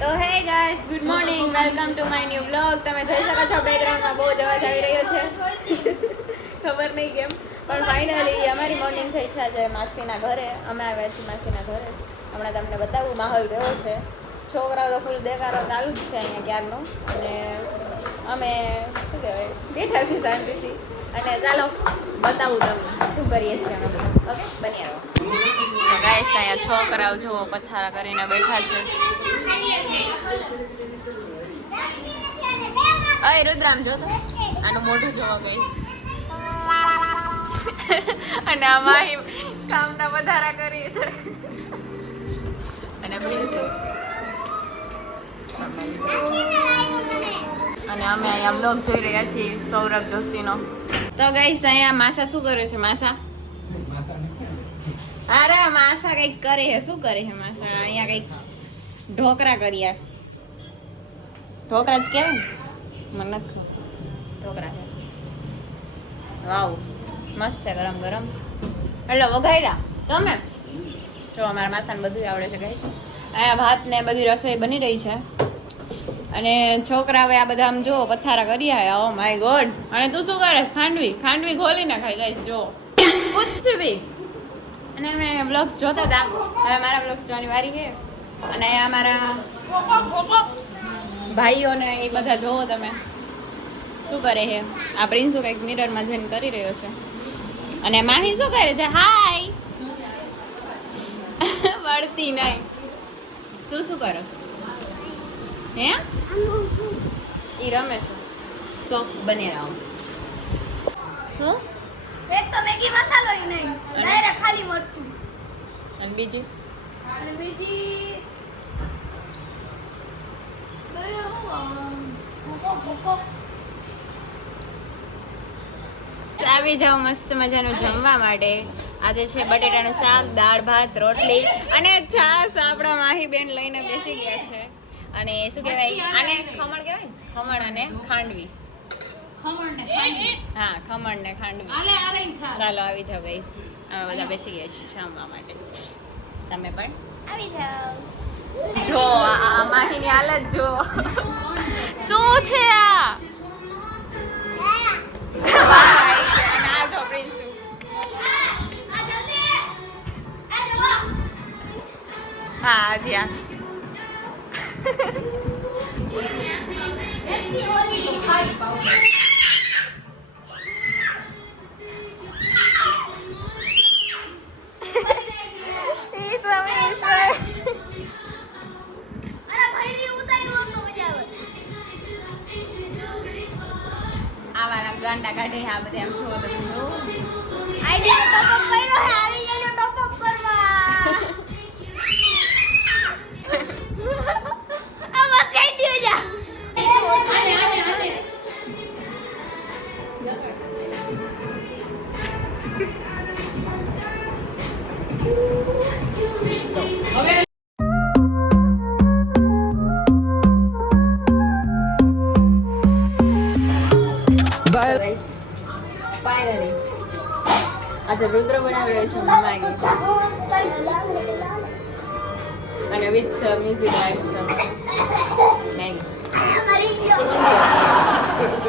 તો હે guys good morning welcome to my new vlog. તમે જોઈ શકો છો બેકગ્રાઉન્ડમાં બહુ જ અવાજ આવી રહ્યો છે. ખબર નહીં કેમ, પણ ફાઇનલી અમારી મોર્નિંગ થઈ છે આજે માસીના ઘરે. અમે આવ્યા છીએ માસીના ઘરે. હમણાં તમને બતાવું માહોલ કેવો છે. છોકરાઓ તો ફૂલ દેખાડો ચાલુ જ છે અહીંયા ક્યારનો. અને અમે શું કહેવાય બેઠા છીએ શાંતિથી. અને ચાલો બતાવું તમને શું કરીએ છીએ અમે બધા. ઓકે બની આવો. ગાઈસ અહીંયા છોકરાઓ જુઓ પથારા કરીને બેઠા છે. અય રુદ્રામ જો તો આનું મોઢું જોવા ગઈશ. અને આ માહી કામના વધારા કરી છે. અને અને અમે અહીંયા બ્લોગ જોઈ રહ્યા છીએ સૌરભ જોશીનો. તો ગાઈસ અહીંયા માસા શું કરે છે? માસા અરે માસા કઈક કરે છે. શું કરે છે માસા? અહીંયા કઈક ઢોકરા કર્યા. ઢોકરા જ કેવાય મને નથી ઢોકરા છે. વાવ મસ્ત છે ગરમ ગરમ. એટલે વઘાર્યા તમે જો અમારા માસાને બધું આવડે છે ગાઈસ. અહીંયા ભાત ને બધી રસોઈ બની રહી છે. અને છોકરા હવે આ બધા આમ જો પથારા કરી આયા. Oh my God. અને તું શું કરે? ખાંડવી ખોલી ના ખાઈ ગાઈસ જો કુછ ભી. અને અમે બ્લોગ્સ જોતા હતા. હવે મારા બ્લોગ્સ જોવાની વારી છે. અને અમારા ભાઈઓને એ બધા જોવો તમે શું કરે છે. આ પ્રિન્સુ કંઈક મિરરમાં જોઈને કરી રહ્યો છે. અને માહી શું કરે છે? હાય વળતી નહીં. તું શું કરસ? હે ઈ રમે છે. સો બને રાવ હું એક તો મેગી મસાલો ઈ નહીં ડાયરેક્ટ ખાલી મરચું. અને બીજી આવી જાઓ મસ્ત મજાનું જમવા માટે. આજે છે બટેટાનું શાક, દાળ ભાત, રોટલી અને છાશ. આપણા માહી બેન લઈને બેસી ગયા છે. અને શું કહેવાય આને? ખમણ કહેવાય. ખમણ અને ખાંડવી. હા ખમણ ને ખાંડવી. ચાલો આવી જાઓ ગાઈસ. અમે બધા બેસી ગયા છીએ જમવા માટે. તમે પણ આવી જાઓ. જો આ માહીની હાલત જો શું છે આ. ના જો પ્રિન્સુ હા જી આવાના ગાંડા કાઢે આ બધે આમ જોવો તો આઈડી ટોપ અપ કર્યો હે. આવી ગયો ટોપ અપ કરવા. આ બસ આઈડી જા. ફાઇનલી આજે રુદ્ર બનાવી રહ્યો છું મેગી અને વિથ મ્યુઝિક લાઈવ છે મેગી.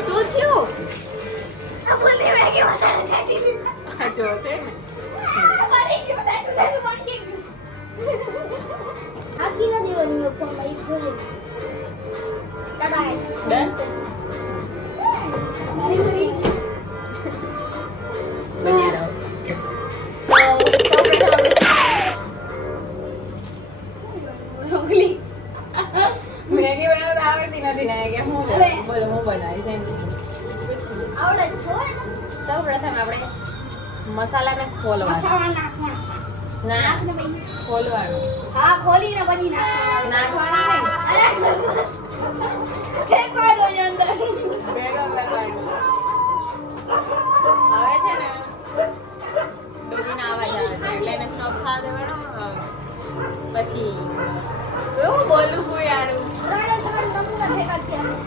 શું થયું? આ બોલી મેગી મસાલો છાટી લીધો. આ જો છે ને મારી ગયો ડાયરેક્ટ બન ગયું. આખી ના દેવાનું ફોન માં એક ખોલે. કડાઈસ ડન બની રહ્યો. મેગી બનાવતા આવડતી નથી ને કે હું બોલો હું બનાવીશ એમ. આવડે છો સૌ પ્રથમ આપણે મસાલાને ખોલવાનો. ના ખોલવાનો. હા ખોલીને પછી નાખવાનું. નાખવાના નહીં. ફેંકવાનો અંદર. હવે છે ને ડોબીનો અવાજ આવે છે એટલે એને સ્ટોપ થવા દેવાનો. પછી શું બોલું હું યારું. ત્રણે ત્રણ નમૂના ભેગા થયા.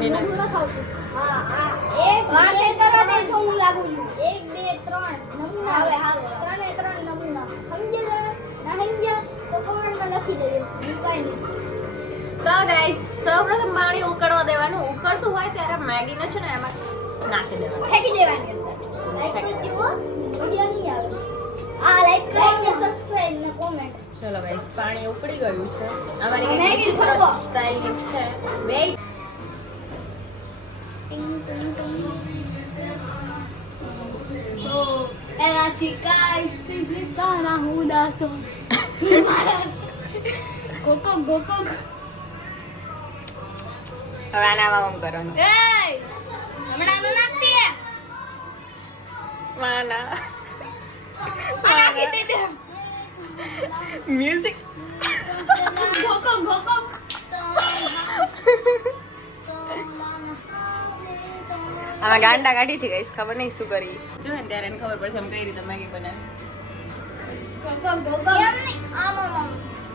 નમૂનો ખાવતું. હા હા એક વાસે કરવા દે છો હું લાગુ છું. 1 2 3 નમૂના આવે ત્રણે ત્રણ નમૂના સમજ્યા ના સમજ્યા તો કોણ કોમેન્ટમાં લખી દેજો કઈ નહીં. તો ગાઈસ સૌપ્રથમ પાણી ઉકળવા દેવાનું. ઉકળતું હોય ત્યારે મેગીને છે ને એમાં નાખી દેવાનું. ફેંકી દેવાની અંદર. લાઈક કરજો હો. વિડિયો નહીં આવે. આ લાઈક કરીને સબસ્ક્રાઇબ ને કોમેન્ટ. ચલો ગાઈસ પાણી ઉકળી ગયું છે. અમારી મેગી એક ખોલો. સ્ટાઈલ છે. વેઇટ તો એના ચિકા સ્પીસી સારા હું દાસો. Cocoa cocoa. હવે આનામાં ઓમ કરવાનું. એ હમણાં નું નાખતી. માના નાખી દે. Music cocoa cocoa. આમાં ગાંડા કાઢી છે ગાઈસ. ખબર નહીં શું કરી. જો ને ત્યારે એને ખબર પડશે એમ કઈ રીતે મેગી બનાવી. Cocoa cocoa. એમ નહીં. આમ આમ આમ.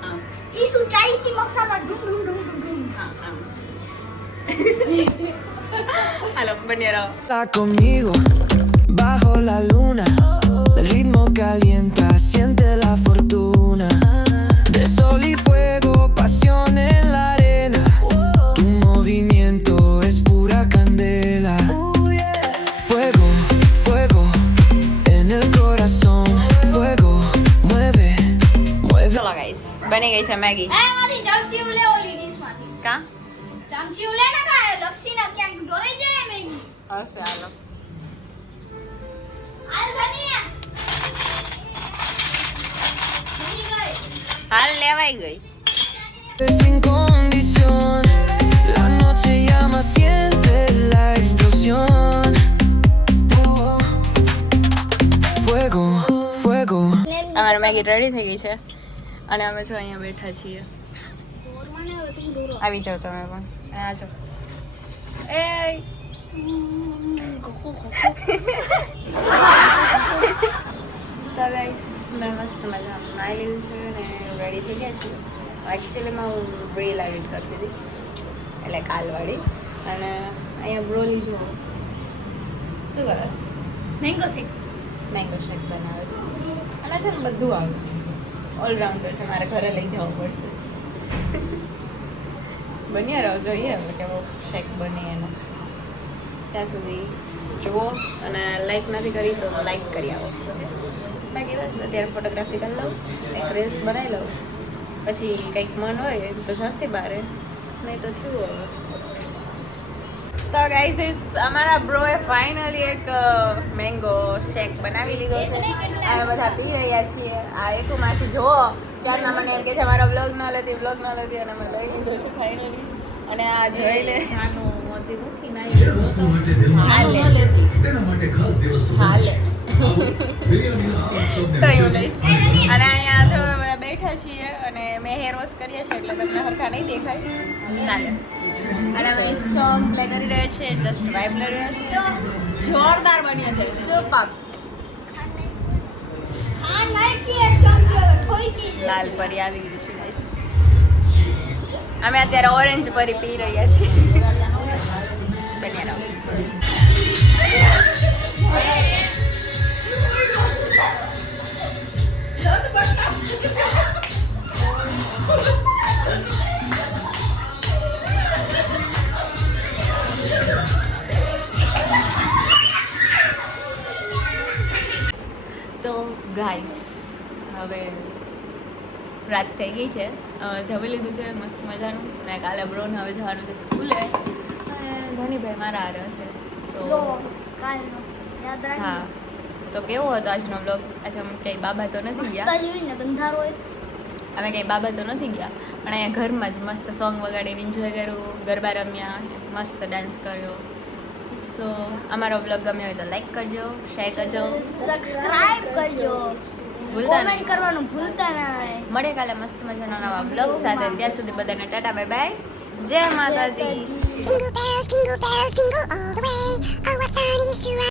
આમ ઈસુ ચાઈસી મસાલા ઢૂમ ઢૂમ ઢૂમ ઢૂમ. આમ આમ. હાલો બન્યા રહો. Está conmigo bajo la luna. El ritmo calienta, siente la fortuna. De sol y fuego, pasión en la arena. Tu movimiento es pura candela. Fuego, fuego en el corazón. Fuego, mueve, mueve. ચલો guys બની ગઈ છે Maggi. એ મારી ચમચી લે ઓલી ડીશમાંથી. કા ચમચી લે ને કાય લપસી ના ક્યાંક ઢોરાઈ જાય મેગી. હશે હાલો. હાલ બની. બની ગઈ. હાલ લેવાઈ ગઈ. Sin condición, la noche llama, siente la explosión. Oh, fuego, fuego. અમારી મેગી રેડી થઈ ગઈ છે અને અમે જો અહીંયા બેઠા છીએ. મને હવે તું દોરો. આવી જાઓ તમે પણ. આ જો એ કોકો કોકો. તો ગાઈસ મેં મસ્ત મજામાં નાઈ લીધું છે અને રેડી થઈ ગયા છીએ. એકચ્યુઅલીમાં હું રીલ એડિટ કરતી હતી એટલે કાલવાળી. અને અહીંયા બ્રોલી જો શું કરસ મેંગો શેક. મેંગો શેક બનાવે છે અને છે ને બધું આવે. ઓલરાઉન્ડર છે. મારે ઘરે લઈ જવું પડશે. બન્યા રહો જોઈએ હવે કેવો શેક બને એનો. ત્યાં સુધી જુઓ અને લાઈક નથી કરી તો લાઈક કરી આવો. બાકી બસ અત્યારે ફોટોગ્રાફી કરી લઉં, એક રીલ્સ બનાવી લઉં, પછી કંઈક મન હોય તો જશે બારે, નહીં તો થયું હવે. તો ગાઈસ અમારા બ્રોએ ફાઇનલી એક મેંગો શેક બનાવી લીધો છે. અમે બધા પી રહ્યા છીએ. આ એકુ માસી જુઓ ક્યારના મને એમ કે છે મારો વ્લોગ ન લેતી અને અમે લઈ લીધો છે ફાઇનલી. અને આ જોઈ લે જે વસ્તુ માટે દિલમાં હાલે. તેના માટે ખાસ દિવસ તો હાલે. બિરયાનીના આ ઉત્સવને તો એવું લઈશ. અને અહીંયા જો અમે બધા બેઠા છીએ અને મેં હેર વોશ કરીએ છીએ એટલે તમને હરખા નહીં દેખાય. ચાલે. અને અમે સોંગ પ્લે કરી રહ્યા છીએ. જસ્ટ વાઇબ લઈ રહ્યા છીએ. જોરદાર બન્યો છે. સુપર. આ નાખી એક ચમચી હવે ઠોકી દે. લાલ પરી આવી ગયું છે ગાઈસ. અમે અત્યારે ઓરેન્જ પરી પી રહ્યા છીએ. બન્યા રહો. તો ગાઈસ હવે રાત થઈ ગઈ છે. જમી લીધું છે મસ્ત મજાનું. અને કાલે બ્રોને હવે જવાનું છે સ્કૂલે. અને ધનીભાઈ મારા હારે હશે. સો લો કાલનો યાદ હા. રાખજો. તો કેવો હતો આજનો બ્લોગ? આજે અમે કંઈ બાબા તો નથી મસ્ત ગયા. જોઈને બંધારો હોય. અમે કંઈ બાબા તો નથી ગયા પણ અહીંયા ઘરમાં જ મસ્ત સોંગ વગાડીને એન્જોય કર્યું, ગરબા રમ્યા, મસ્ત ડાન્સ કર્યો. સો અમારો બ્લોગ ગમ્યો હોય તો લાઈક કરજો, શેર કરજો, સબસ્ક્રાઇબ કરજો. ભૂલતા કોમેન્ટ નહીં. કરવાનું ભૂલતા નહીં. મળે કાલે મસ્ત મજાના નવા બ્લોગ સાથે. ત્યાં સુધી બધાને ટાટા બાય બાય. જય માતાજી. માતાજી. Jingle bells, jingle all the way. Oh, what fun it is to ride.